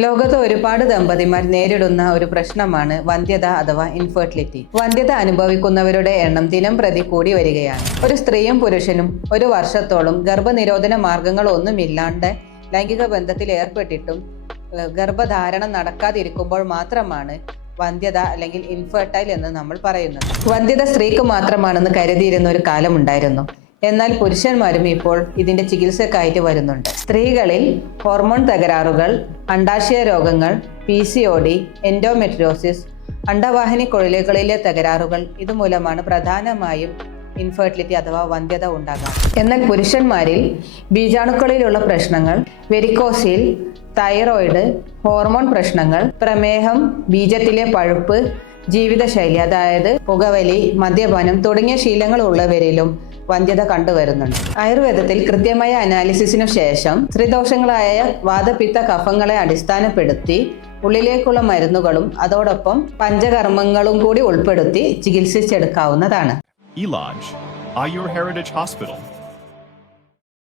ലോകത്ത് ഒരുപാട് ദമ്പതിമാർ നേരിടുന്ന ഒരു പ്രശ്നമാണ് വന്ധ്യത അഥവാ ഇൻഫെർട്ടിലിറ്റി. വന്ധ്യത അനുഭവിക്കുന്നവരുടെ എണ്ണം ദിനം പ്രതി കൂടി വരികയാണ്. ഒരു സ്ത്രീയും പുരുഷനും ഒരു വർഷത്തോളം ഗർഭനിരോധന മാർഗങ്ങളൊന്നുമില്ലാണ്ട് ലൈംഗിക ബന്ധത്തിൽ ഏർപ്പെട്ടിട്ടും ഗർഭധാരണം നടക്കാതിരിക്കുമ്പോൾ മാത്രമാണ് വന്ധ്യത അല്ലെങ്കിൽ ഇൻഫെർട്ടൈൽ എന്ന് നമ്മൾ പറയുന്നത്. വന്ധ്യത സ്ത്രീക്ക് മാത്രമാണെന്ന് കരുതിയിരുന്ന ഒരു കാലമുണ്ടായിരുന്നു. എന്നാൽ പുരുഷന്മാരും ഇപ്പോൾ ഇതിന്റെ ചികിത്സക്കായിട്ട് വരുന്നുണ്ട്. സ്ത്രീകളിൽ ഹോർമോൺ തകരാറുകൾ, അണ്ഡാശയ രോഗങ്ങൾ, PCOD, എൻഡോമെട്രിയോസിസ്, അണ്ഡവാഹിനി കുഴലുകളിലെ തകരാറുകൾ ഇതുമൂലമാണ് പ്രധാനമായും ഇൻഫെർട്ടിലിറ്റി അഥവാ വന്ധ്യത ഉണ്ടാകാം. എന്നാൽ പുരുഷന്മാരിൽ ബീജാണുക്കളിലുള്ള പ്രശ്നങ്ങൾ, വെരിക്കോസിൽ, തൈറോയിഡ്, ഹോർമോൺ പ്രശ്നങ്ങൾ, പ്രമേഹം, ബീജത്തിലെ പഴുപ്പ്, ജീവിതശൈലി അതായത് പുകവലി, മദ്യപാനം തുടങ്ങിയ ശീലങ്ങൾ ഉള്ളവരിലും വന്ധ്യത കണ്ടുവരുന്നുണ്ട്. ആയുർവേദത്തിൽ കൃത്യമായ അനാലിസിസിനു ശേഷം സ്ത്രീദോഷങ്ങളായ വാതപിത്ത കഫങ്ങളെ അടിസ്ഥാനപ്പെടുത്തി ഉള്ളിലേക്കുള്ള മരുന്നുകളും അതോടൊപ്പം പഞ്ചകർമ്മങ്ങളും കൂടി ഉൾപ്പെടുത്തി ചികിത്സിച്ചെടുക്കാവുന്നതാണ്. Elaj, Ayur Heritage Hospital.